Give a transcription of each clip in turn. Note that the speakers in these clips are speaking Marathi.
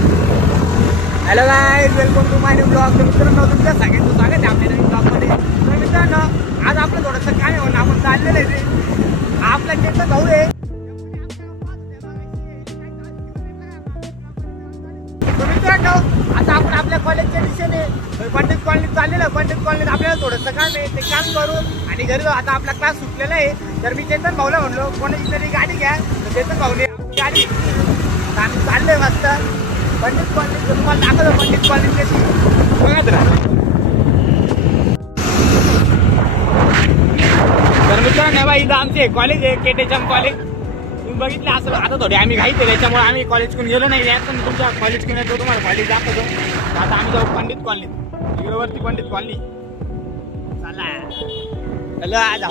Hello guys, welcome to my new blog. तर मित्रांनो, तुमचं सगळ्यांचं स्वागत आहे आपल्या नवीन ब्लॉगमध्ये. तर मित्रांनो, आज आपलं थोडंसं काय होणं आपण चाललेलं आहे ते आपला चेतन भाऊ आहे. तर मित्रांनो, आता आपण आपल्या कॉलेजच्या दिशेने पंडित कॉलनीत चाललेलं. पंडित कॉलनीत आपल्याला थोडंसं काम आहे, ते काम करून आणि घरी जाऊ. आता आपला क्लास सुटलेला आहे. तर मी चेतन भाऊला म्हणलो कोणाची तरी गाडी घ्या. तर चेतन भाऊने गाडी घेतली. आता आम्ही चाललोय मस्त पंडित कॉलनीत. तुम्हाला दाखवलं पंडित कॉलनीत कशी बघत राहा. तर मित्रांनो, बा इथं आमचे कॉलेज आहे, केटेचम कॉलेज. तुम्ही बघितलं असं. आता थोडे आम्ही घाईते, त्याच्यामुळे आम्ही कॉलेजकडून गेलो नाही. याचं तुमच्या कॉलेजकडून येतो, तुम्हाला कॉलेज दाखवतो. आता आम्ही जाऊ पंडित कॉलनीत. इकडे पंडित कॉलनी. चला चला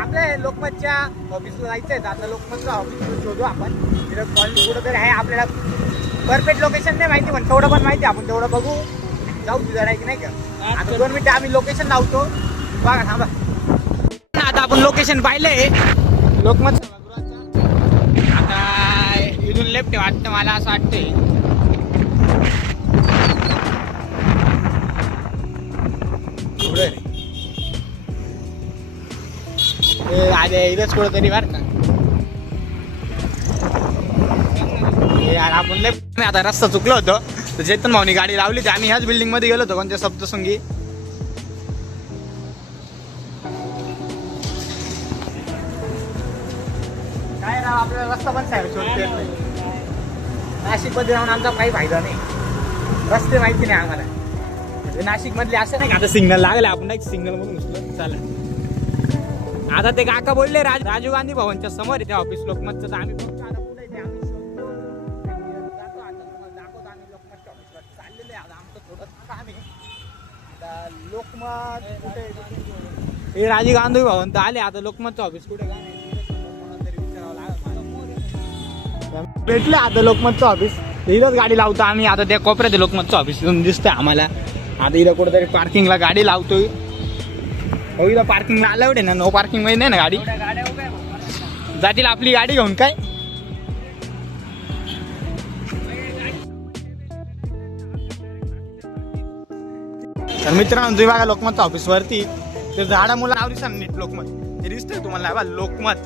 आपल्या लोकमतच्या ऑफिसला जायचं आहे. आता लोकमतचं ऑफिस शोधू आपण. तिथं कॉलनी कुठं तरी आहे. आपल्याला परफेक्ट लोकेशन नाही माहिती, पण तेवढं पण माहिती. आपण तेवढं बघू, जाऊ तिथं आहे की नाही का. आता 2 मिनिटं आम्ही लोकेशन लावतो. बघा थांबा. आता आपण लोकेशन पाहिलंय लोकमत सभागृहाचं. आता इथून लेफ्ट वाटतं, मला असं वाटतंय. इथंच कुठं तरी बरं का. आपण लेफ्ट. आता रस्ता चुकलो होतो, तर चेतन भाऊनी गाडी लावली. आम्ही ह्याच बिल्डिंग मध्ये गेलो होतो, कोणत्या सप्तशृंगी. काय राव, आपल्याला रस्ता पण साहेब शोधते. नाशिक मध्ये राहून आमचा काही फायदा नाही. रस्ते माहिती नाही आम्हाला. नाशिक मधले असं नाही का, आता सिग्नल लागले, आपण एक सिग्नल मधून घुसलो. चालेल. आता ते काका बोलले राजीव गांधी भवनच्या समोर आहे ते ऑफिस लोकमतचं. तर आम्ही बघतो आता पुढे ते आम्ही जातो. आता तुम्हाला दाखवतो आम्ही लोकमतच्या ऑफिसवर चाललेलं आहे. आता आमचं थोडं काम आहे. आता लोकमत कुठे, हे राजीव गांधी भवन तर आले. आता लोकमतचं ऑफिस कुठे काय तरी विचारावं लागेल. भेटलं आता लोकमतचं ऑफिस. इथंच गाडी लावतो आम्ही. आता त्या कोपऱ्यात लोकमतचं ऑफिस इथून दिसतंय आम्हाला. आता इथं कुठेतरी पार्किंगला गाडी लावतोय. हो, इथं पार्किंगला अलाउड आहे ना, नो पार्किंग मध्ये नाही ना गाडी. जातील आपली गाडी घेऊन काय. तर मित्रांनो, तुम्ही बघा लोकमतच्या ऑफिस वरती ते झाडा मुला नाव दिसा नीट लोकमत. हे दिसतंय तुम्हाला बा लोकमत.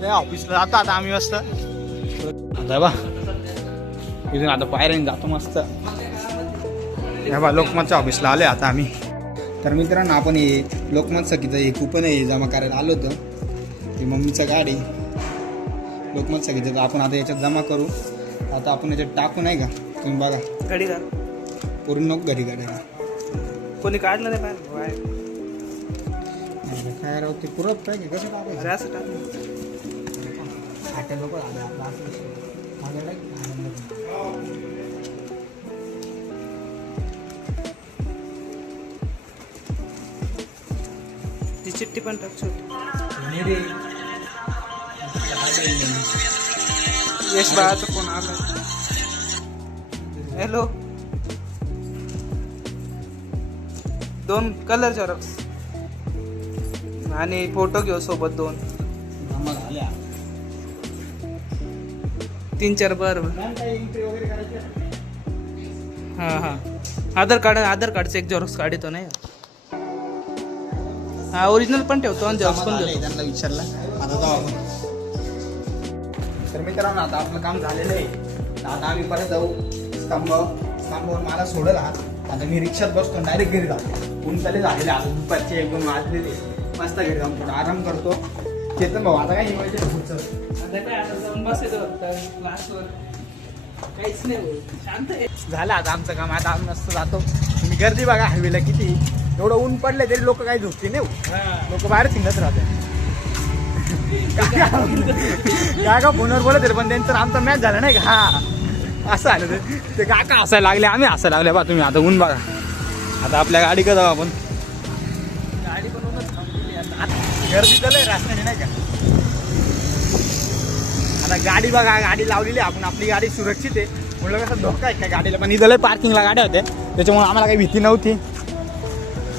त्या ऑफिसला जातो आता आम्ही मस्त. बा इथून आता पायऱ्याने जातो मस्त. बा लोकमतच्या ऑफिसला आले आता आम्ही. तर मित्रांनो, आपण हे लोकमत सखीचं हे कूपन आहे जमा करायला आलो होतं. ही मम्मीचं गाडी लोकमत सखीचं. तर आपण आता याच्यात जमा करू. आता आपण याच्यात टाकू नाही का. तुम्ही बघा गाडी का पूर्ण घरी गाडी कोणी काढलं नाही काय राहू. ते पुरत काय की कसं टाकायचं. असं टाकलं लोक ती चिठ्ठी पण टाक छोटी. यश बाळाचा फोन आला. हॅलो. 2 कलर झेरॉक्स आणि फोटो घेऊ सोबत 2. 3-4 बरं. हां आधार कार्डचं एक झेरॉक्स काढतो नाही. हा ओरिजिनल पण ठेवतो आणि झेरॉक्स पण घेतो. त्यांना विचारलं आता जाऊ आपण. तर मित्रांनो, आता आपलं काम झालेलं आहे. आता आम्ही परत जाऊ स्तंभावर. मला सोडला. आता मी रिक्षात बसतो, डायरेक्ट घरी जातो. उंचाले झालेले आता दुपारचे 1-2 वाजलेले. मस्त घरी जाऊन थोडा आराम करतो. चेतन भाऊ आता काय निवायचं पुढचं. आता काय, आता जाऊन बसायचं क्लासवर. काहीच नाही, शांत आहे. झालं आता आमचं काम. आता आम्ही मस्त जातो. तुम्ही गर्दी बघा हायवेला किती. एवढं ऊन पडले तरी लोक काही झोपते नाही. लोक बाहेर शिंगत राहते. काय का फोनवर बोलत आहे, पण त्यांचं आमचा मॅच झाला नाही का. हा असं आलं ते काका हसायला लागले, आम्ही हसायला लागले. बा तुम्ही आता ऊन बघा. आता आपल्या गाडी का जाऊ आपण. गाडी पण गर्दी झालंय रस्त्याने नाही का. आता गाडी बघा, गाडी लावलेली आपण. आपली गाडी सुरक्षित आहे. म्हणलं कसं धोका आहे काय गाडीला. पण इथं लय पार्किंगला गाड्या होत्या, त्याच्यामुळे आम्हाला काही भीती नव्हती.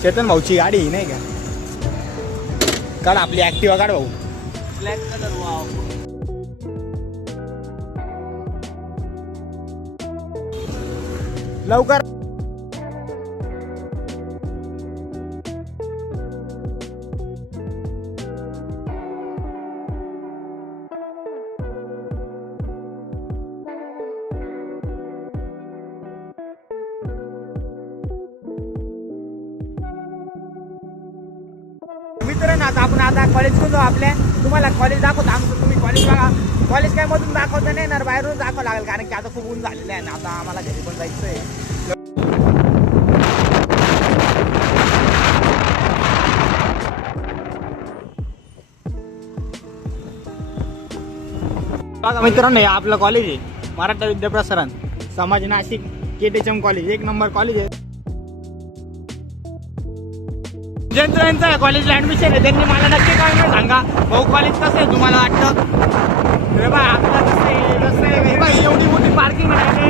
चेतन भाऊची गाडी ही नाही का. काढ आपली ॲक्टिवा काढ भाऊ. Black colour. वाव. लवकर. मित्रांनो आता आपण कॉलेज जाऊ आपल्या. तुम्हाला कॉलेज दाखवतो आमचं. तुम्ही कॉलेज बघा. कॉलेज काय मधून दाखवता नाही येणार, बाहेरून दाखवावं लागेल कारण की आता खूप ऊन झालेलं आहे ना. आता आम्हाला घरी पण जायचं आहे. बघा मित्रांनो, हे आपलं कॉलेज आहे मराठा विद्याप्रसारण समाज Nashik KTHM college. 1 number college आहे. ज्यांचं कॉलेजला ऍडमिशन आहे त्यांनी मला नक्की काय नाही सांगा भाऊ कॉलेज कसं आहे तुम्हाला वाटतं. हे बघा आपलं कसं आहे हे बघा एवढी मोठी पार्किंग आहे.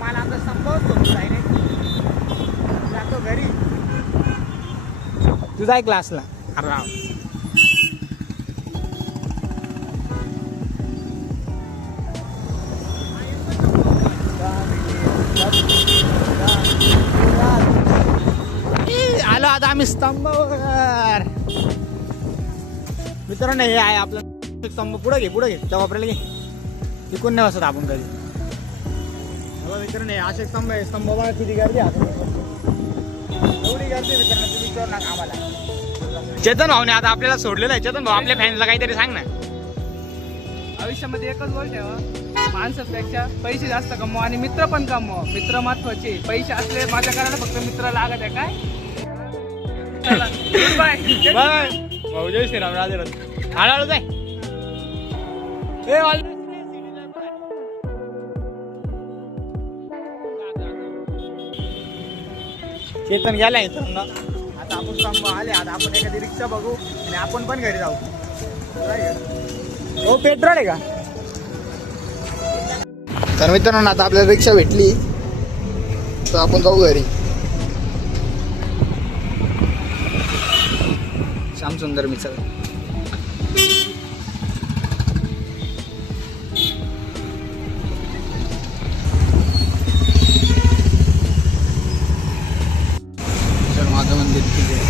मला आता संपवतो जातो घरी. तुझा आहे क्लासला. आराम. आलो आता आम्ही स्तंभावर. मित्रांनो हे आहे आपलं स्तंभ. पुढे घे तेव्हा वापरायला घे. तिकून नाही बसत आपण कधी. मित्रांनो असे स्तंभ आहे. स्तंभ बघा किती गर्दी आहे. एवढी गर्दी मित्रांनो तुम्ही विचारू नका आम्हाला. चेतन भाऊने आता आपल्याला सोडलेलं आहे. चेतन भाऊ आपल्या फॅन्सला काहीतरी सांग ना. आयुष्यामध्ये एकच गोष्ट ठेवा, माणसापेक्षा पैसे जास्त कमवा आणि मित्र पण कमवा. मित्र महत्वाचे. पैसे असले माझ्या घराला फक्त मित्र लागत आहे. काय चला बाय बाय भाऊ. जय श्रीराम. राधे राधे. हळूहळू जाय. चेतन गेलाय ना. आता आपण स्तंभ आले. आता आपण एखादी रिक्षा बघू आणि आपण पण घरी जाऊ. हो पेट्रोल आहे का. तर मित्रांनो आता आपल्याला रिक्षा भेटली तर आपण जाऊ घरी. श्याम सुंदर मिसळ. माझं मंदिर तिथे.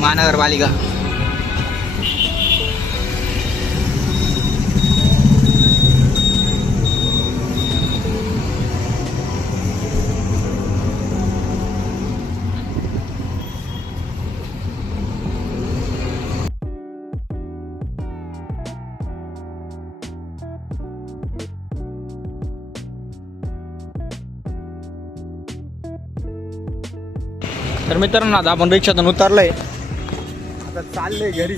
महानगरपालिका. तर मित्रांनो आता आपण रिक्षातून उतरलोय. आता चाललंय घरी.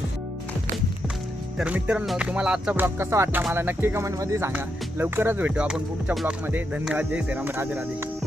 तर मित्रांनो तुम्हाला आजचा ब्लॉग कसा वाटला मला नक्की कमेंटमध्ये सांगा. लवकरच भेटू आपण पुढच्या ब्लॉगमध्ये. धन्यवाद. जय श्रीराम. राधे राधे.